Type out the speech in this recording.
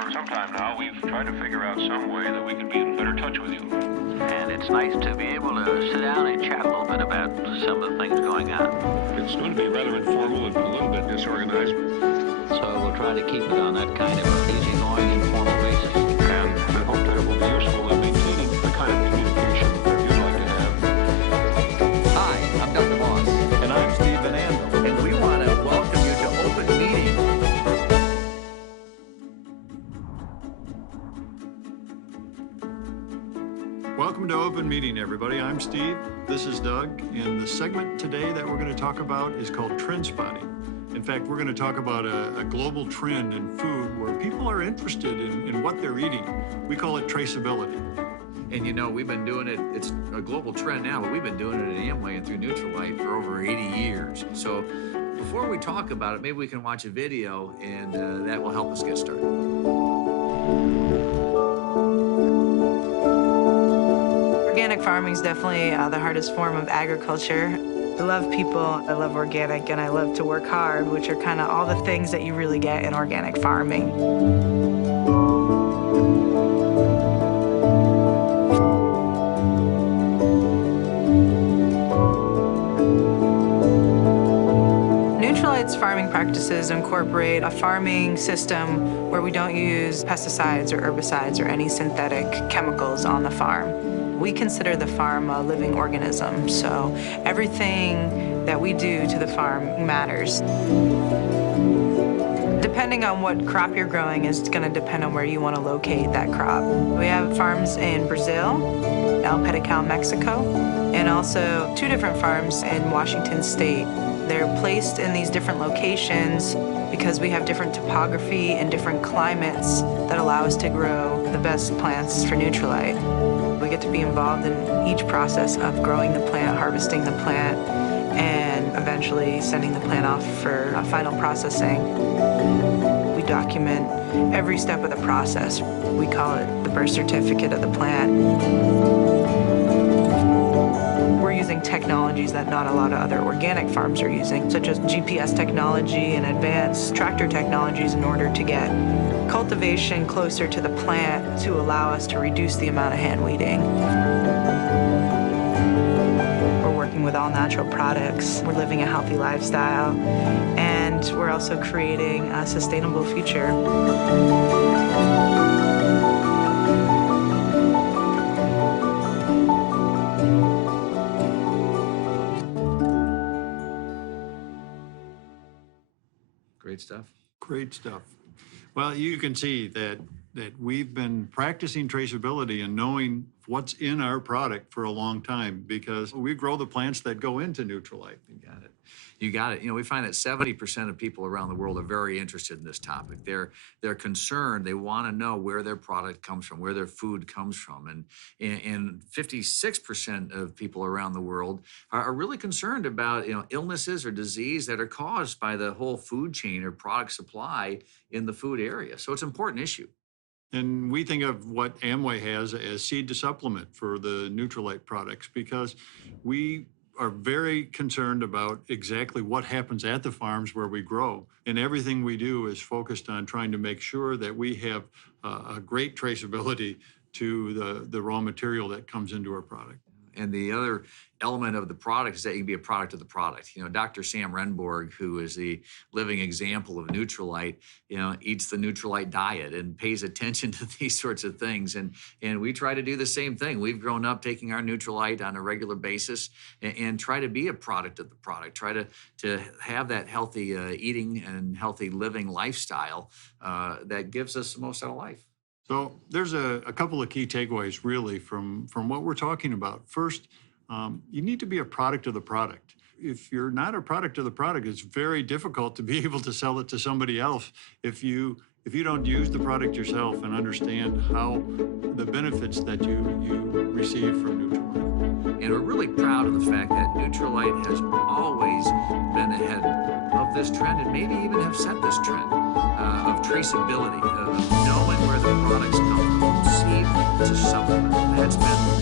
For some time now, we've tried to figure out some way that we can be in better touch with you. And it's nice to be able to sit down and chat a little bit about some of the things going on. It's going to be rather informal and a little bit disorganized. So we'll try to keep it on that kind of easygoing, informal basis. And I hope that it will be useful in maintaining the kind of communication that you'd like to have. Hi, I'm Dr. Moss. And I'm Steve Van Andel. And we want to welcome you to Open Meeting. Welcome to Open Meeting, everybody. I'm Steve. This is Doug. And the segment today that we're going to talk about is called trend spotting. In fact, we're going to talk about a global trend in food where people are interested in what they're eating. We call it traceability. And you know, we've been doing it, it's a global trend now, but we've been doing it at Amway and through Nutrilite for over 80 years. So before we talk about it, maybe we can watch a video and that will help us get started. Organic farming is definitely the hardest form of agriculture. I love people, I love organic, and I love to work hard, which are kind of all the things that you really get in organic farming. Nutrilite's farming practices incorporate a farming system where we don't use pesticides or herbicides or any synthetic chemicals on the farm. We consider the farm a living organism, so everything that we do to the farm matters. Depending on what crop you're growing is going to depend on where you want to locate that crop. We have farms in Brazil, El Pedical, Mexico, and also 2 different farms in Washington State. They're placed in these different locations because we have different topography and different climates that allow us to grow the best plants for Nutrilite. We get to be involved in each process of growing the plant, harvesting the plant, and eventually sending the plant off for final processing. We document every step of the process. We call it the birth certificate of the plant. We're using technologies that not a lot of other organic farms are using, such as GPS technology and advanced tractor technologies in order to get cultivation closer to the plant to allow us to reduce the amount of hand weeding. We're working with all natural products. We're living a healthy lifestyle, and we're also creating a sustainable future. Great stuff. Great stuff. Well, you can see that we've been practicing traceability and knowing what's in our product for a long time because we grow the plants that go into Nutrilite. You got it. You got it. You know, we find that 70% of people around the world are very interested in this topic. They're concerned. They want to know where their product comes from, where their food comes from. And 56% of people around the world are really concerned about, you know, illnesses or disease that are caused by the whole food chain or product supply in the food area. So it's an important issue. And we think of what Amway has as seed to supplement for the Nutrilite products because we are very concerned about exactly what happens at the farms where we grow. And everything we do is focused on trying to make sure that we have a great traceability to the raw material that comes into our product. And the other element of the product is that you can be a product of the product. You know, Dr. Sam Renborg, who is the living example of Nutrilite, you know, eats the Nutrilite diet and pays attention to these sorts of things. And we try to do the same thing. We've grown up taking our Nutrilite on a regular basis and try to be a product of the product, try to have that healthy eating and healthy living lifestyle that gives us the most out of life. So there's a couple of key takeaways really from what we're talking about. First, you need to be a product of the product. If you're not a product of the product, it's very difficult to be able to sell it to somebody else if you don't use the product yourself and understand how the benefits that you receive from Nutrilite. And we're really proud of the fact that Nutrilite has always been ahead of this trend and maybe even have set this trend of traceability, of knowing where the products come from seed to supplement. That's been